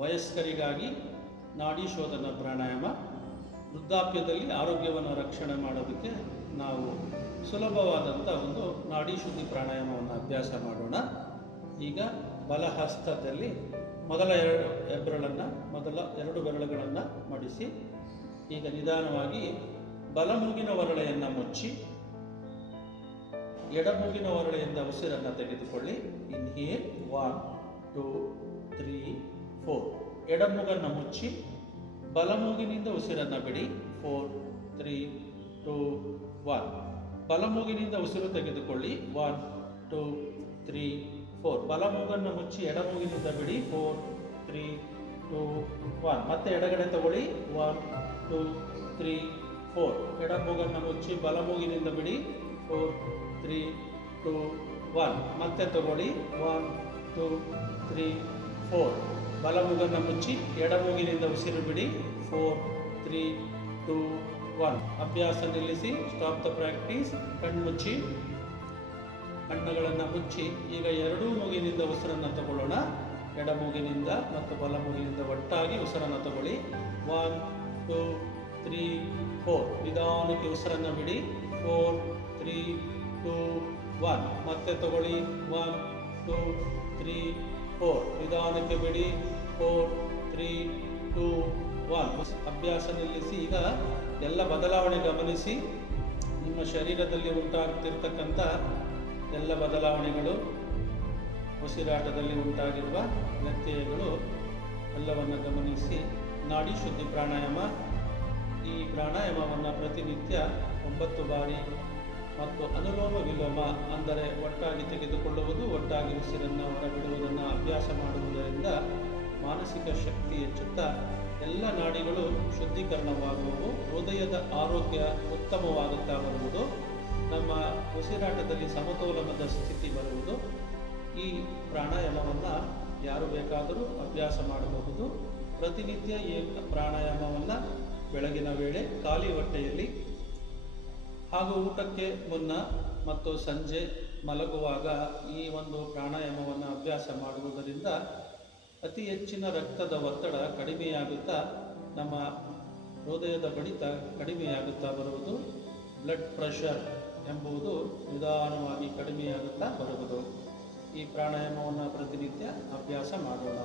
ವಯಸ್ಕರಿಗಾಗಿ ನಾಡಿ ಶೋಧನ ಪ್ರಾಣಾಯಾಮ. ವೃದ್ಧಾಪ್ಯದಲ್ಲಿ ಆರೋಗ್ಯವನ್ನು ರಕ್ಷಣೆ ಮಾಡೋದಕ್ಕೆ ನಾವು ಸುಲಭವಾದಂಥ ಒಂದು ನಾಡಿ ಶುದ್ಧಿ ಪ್ರಾಣಾಯಾಮವನ್ನು ಅಭ್ಯಾಸ ಮಾಡೋಣ. ಈಗ ಬಲಹಸ್ತದಲ್ಲಿ ಮೊದಲ ಎರಡು ಬೆರಳುಗಳನ್ನು ಮಡಿಸಿ, ಈಗ ನಿಧಾನವಾಗಿ ಬಲಮೂಗಿನ ಹೊರಳೆಯನ್ನು ಮುಚ್ಚಿ ಎಡಮೂಗಿನ ಹೊರಳೆಯಿಂದ ಉಸಿರನ್ನು ತೆಗೆದುಕೊಳ್ಳಿ. ಇನ್ಹೇಲ್ 1 2 3 4. ಎಡಮೂಗನ್ನು ಮುಚ್ಚಿ ಬಲಮೂಗಿನಿಂದ ಉಸಿರನ್ನು ಬಿಡಿ. 4 3 2 1. ಬಲಮೂಗಿನಿಂದ ಉಸಿರು ತೆಗೆದುಕೊಳ್ಳಿ. 1 2 3 4. ಬಲಮೂಗನ್ನು ಮುಚ್ಚಿ ಎಡಮೂಗಿನಿಂದ ಬಿಡಿ. 4 3 2 1. ಮತ್ತೆ ಎಡಗಡೆ ತಗೊಳ್ಳಿ. 1 2 3 4. ಎಡಮೂಗನ್ನು ಮುಚ್ಚಿ ಬಲಮೂಗಿನಿಂದ ಬಿಡಿ. 4 3 2 1. ಮತ್ತೆ ತಗೊಳ್ಳಿ. 1 2 3 4. ಬಲಮೂಗನ್ನು ಮುಚ್ಚಿ ಎಡಮೂಗಿನಿಂದ ಉಸಿರು ಬಿಡಿ. 4 3 2 1. ಅಭ್ಯಾಸ ನಿಲ್ಲಿಸಿ. Stop the practice. ಕಣ್ಮುಚ್ಚಿ, ಕಣ್ಣುಗಳನ್ನು ಮುಚ್ಚಿ ಈಗ ಎರಡೂ ಮೂಗಿನಿಂದ ಉಸಿರನ್ನು ತಗೊಳ್ಳೋಣ. ಎಡಮೂಗಿನಿಂದ ಮತ್ತು ಬಲಮೂಗಿನಿಂದ ಒಟ್ಟಾಗಿ ಉಸಿರನ್ನು ತಗೊಳ್ಳಿ. 1 2 3 4. ನಿಧಾನಕ್ಕೆ ಉಸಿರನ್ನು ಬಿಡಿ. 4 3 2 1. ಮತ್ತೆ ತಗೊಳ್ಳಿ. 1 2 3 4. ನಿಧಾನಕ್ಕೆ ಬಿಡಿ. 4 3 2 1. ಅಭ್ಯಾಸ ನಿಲ್ಲಿಸಿ. ಈಗ ಎಲ್ಲ ಬದಲಾವಣೆ ಗಮನಿಸಿ. ನಿಮ್ಮ ಶರೀರದಲ್ಲಿ ಉಂಟಾಗ್ತಿರ್ತಕ್ಕಂಥ ಎಲ್ಲ ಬದಲಾವಣೆಗಳು, ಉಸಿರಾಟದಲ್ಲಿ ಉಂಟಾಗಿರುವ ವ್ಯತ್ಯಯಗಳು ಎಲ್ಲವನ್ನು ಗಮನಿಸಿ. ನಾಡಿ ಶುದ್ಧಿ ಪ್ರಾಣಾಯಾಮ. ಈ ಪ್ರಾಣಾಯಾಮವನ್ನು ಪ್ರತಿನಿತ್ಯ 9 ಬಾರಿ ಮತ್ತು ಅನುಲೋಮ ವಿಲೋಮ ಅಂದರೆ ಒಟ್ಟಾಗಿ ತೆಗೆದುಕೊಳ್ಳುವುದು, ಒಟ್ಟಾಗಿ ಉಸಿರನ್ನು ಹೊರಬಿಡುವುದನ್ನು ಅಭ್ಯಾಸ ಮಾಡುವುದರಿಂದ ಮಾನಸಿಕ ಶಕ್ತಿ ಹೆಚ್ಚುತ್ತಾ ಎಲ್ಲ ನಾಡಿಗಳು ಶುದ್ಧೀಕರಣವಾಗುವುದು, ಹೃದಯದ ಆರೋಗ್ಯ ಉತ್ತಮವಾಗುತ್ತಾ ಬರುವುದು, ನಮ್ಮ ಉಸಿರಾಟದಲ್ಲಿ ಸಮತೋಲನದ ಸ್ಥಿತಿ ಬರುವುದು. ಈ ಪ್ರಾಣಾಯಾಮವನ್ನು ಯಾರು ಬೇಕಾದರೂ ಅಭ್ಯಾಸ ಮಾಡಬಹುದು. ಪ್ರತಿನಿತ್ಯ ಈ ಪ್ರಾಣಾಯಾಮವನ್ನು ಬೆಳಗಿನ ವೇಳೆ ಖಾಲಿ ಹೊಟ್ಟೆಯಲ್ಲಿ ಹಾಗೂ ಊಟಕ್ಕೆ ಮುನ್ನ ಮತ್ತು ಸಂಜೆ ಮಲಗುವಾಗ ಈ ಒಂದು ಪ್ರಾಣಾಯಾಮವನ್ನು ಅಭ್ಯಾಸ ಮಾಡುವುದರಿಂದ ಅತಿ ಹೆಚ್ಚಿನ ರಕ್ತದ ಒತ್ತಡ ಕಡಿಮೆಯಾಗುತ್ತಾ ನಮ್ಮ ಹೃದಯದ ಬಡಿತ ಕಡಿಮೆಯಾಗುತ್ತಾ ಬರುವುದು, ಬ್ಲಡ್ ಪ್ರೆಷರ್ ಎಂಬುದು ನಿಧಾನವಾಗಿ ಕಡಿಮೆಯಾಗುತ್ತಾ ಬರುವುದು. ಈ ಪ್ರಾಣಾಯಾಮವನ್ನು ಪ್ರತಿನಿತ್ಯ ಅಭ್ಯಾಸ ಮಾಡೋಣ.